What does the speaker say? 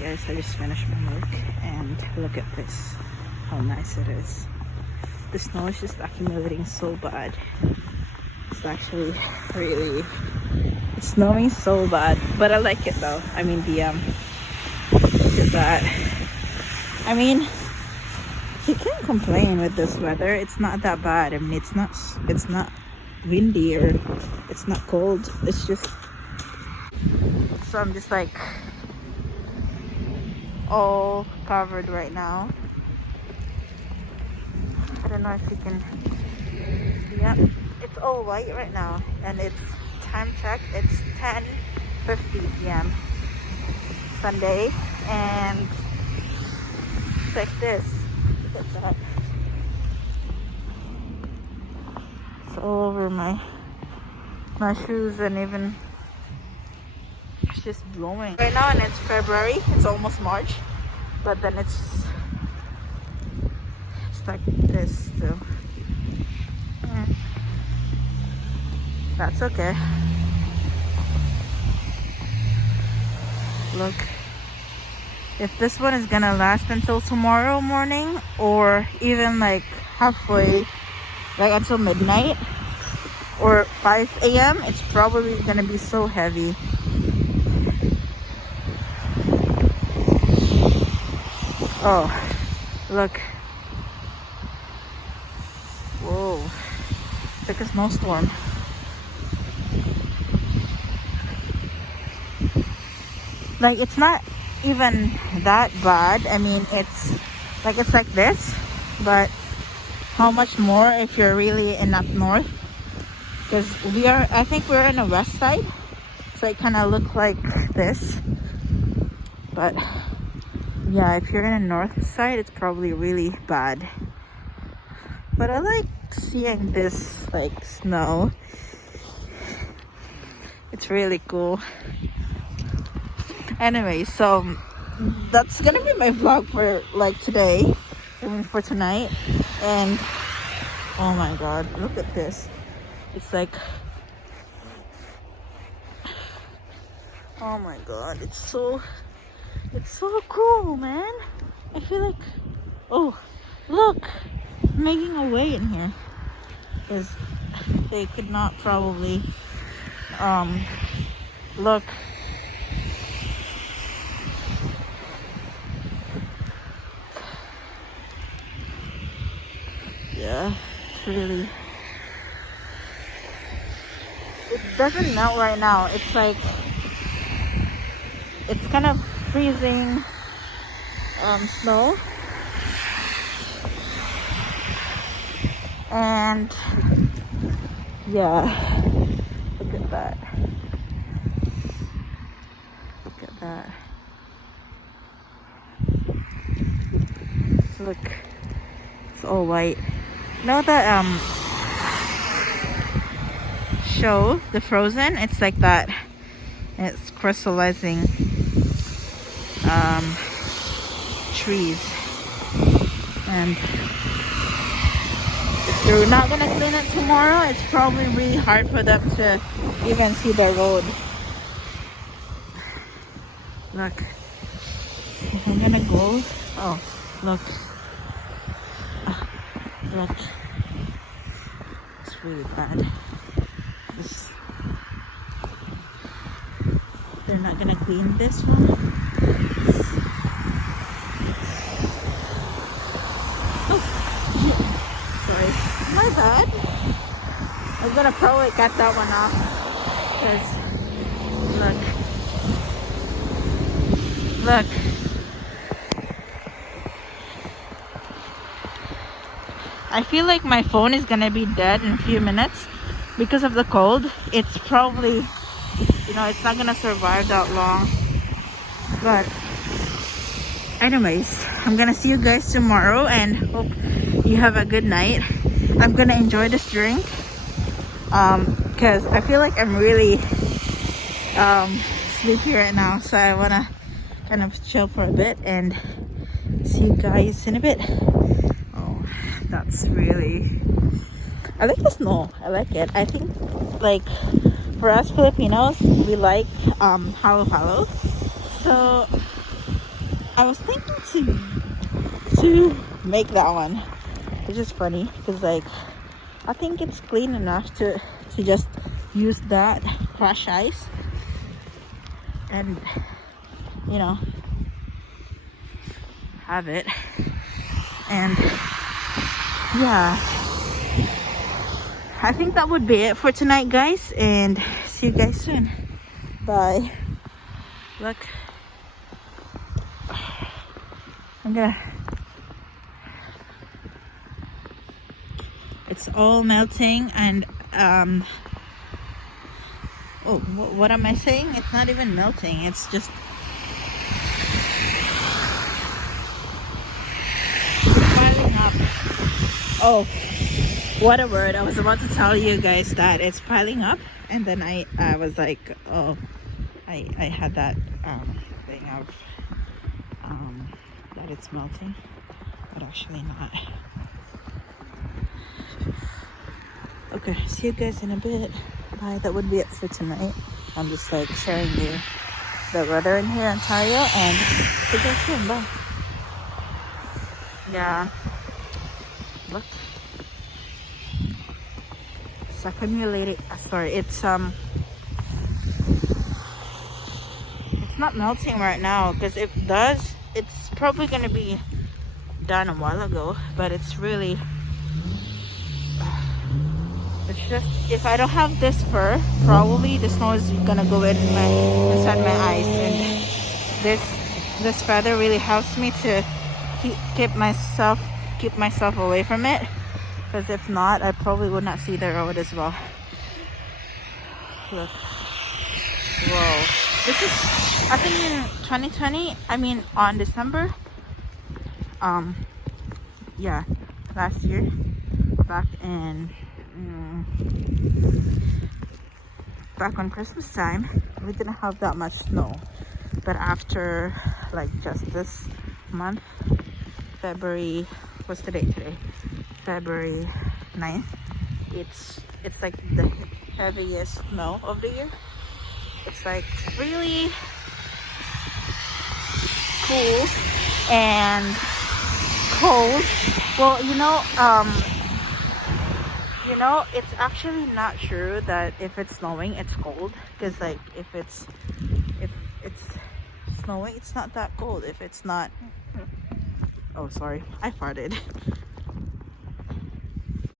guys, I just finished my work and look at this, how nice it is. The snow is just accumulating so bad. It's actually really, it's snowing so bad, but I like it though. I mean look at that. I mean, you can't complain with this weather. It's not that bad. I mean, it's not windy or it's not cold. It's just, so I'm just like all covered right now. I don't know if you can, yeah, it's all white right now, and it's time check, it's 10:50 p.m. Sunday, and it's like this. Look at that. It's all over my shoes, and even it's just blowing right now. And it's February, it's almost March, but then it's like this still. That's okay. Look, if this one is gonna last until tomorrow morning, or even like halfway, like until midnight or 5 a.m., it's probably gonna be so heavy. Oh, look. Whoa, it's like a snowstorm. Like, it's not even that bad. I mean, it's like this, but how much more if you're really in up north? Because I think we're in the west side, so it kind of look like this. But yeah, if you're in the north side, it's probably really bad. But I like seeing this like snow. It's really cool. Anyway, so that's gonna be my vlog for like today, I mean for tonight. And oh my god, look at this. It's like, oh my god, it's so cool, man. I feel like, oh look, I'm making a way in here, because they could not probably look. Yeah, it's really, it doesn't melt right now. It's like, it's kind of freezing snow, and yeah, look at that, look at that, look, it's all white. You know that show, The Frozen? It's like that. It's crystallizing trees. And if you're not gonna clean it tomorrow, it's probably really hard for them to even see the road. Look, if I'm gonna go, oh look. Look, it's really bad. They're not gonna clean this one. Oh, sorry, my bad. I'm gonna probably cut that one off, because look. I feel like my phone is gonna be dead in a few minutes because of the cold. It's probably, you know, it's not gonna survive that long. But anyways, I'm gonna see you guys tomorrow, and hope you have a good night. I'm gonna enjoy this drink because I feel like I'm really sleepy right now, so I wanna kind of chill for a bit, and see you guys in a bit. That's really, I like the snow. I like it. I think like for us Filipinos, we like halo halo. So I was thinking to make that one, which is funny because like I think it's clean enough to just use that crush ice and you know have it. And yeah, I think that would be it for tonight, guys, and see you guys soon. Bye. Look, it's all melting, and oh, what am I saying? It's not even melting, it's just piling up. Oh, what a word. I was about to tell you guys that it's piling up, and then I was like, oh, I had that thing of that it's melting, but actually not. Okay, see you guys in a bit. Bye. That would be it for tonight. I'm just like sharing you the weather in here in Ontario, and see you guys soon. Bye. Yeah, look, it's accumulating. Sorry, it's not melting right now, because if it does, it's probably gonna be done a while ago. But it's really, it's just, if I don't have this fur, probably the snow is gonna go inside my eyes, and this feather really helps me to keep myself away from it, because if not, I probably would not see the road as well. Look, whoa, this is, I think in 2020, I mean on December, yeah, last year, back on Christmas time, we didn't have that much snow. But after like just this month, February, what's the date today? February 9th, it's like the heaviest snow of the year. It's like really cool and cold. Well, it's actually not true that if it's snowing it's cold, because like if it's snowing, it's not that cold. If it's not, oh sorry, I farted.